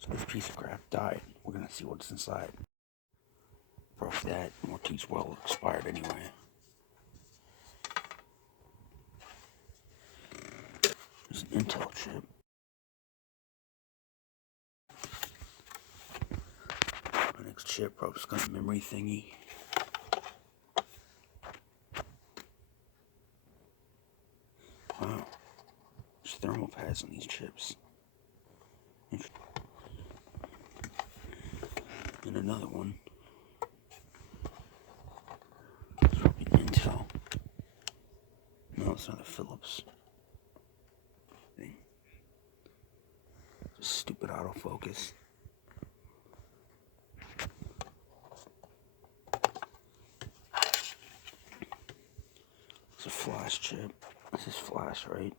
So this piece of crap died. We're gonna see what's inside. Broke that. Warranty's well expired anyway. There's an Intel chip. The next chip probably got a memory thingy. Wow. There's thermal pads on these chips. And another one. It's probably Intel. No, it's not a Philips thing. It's a stupid autofocus. It's a flash chip. This is flash, right?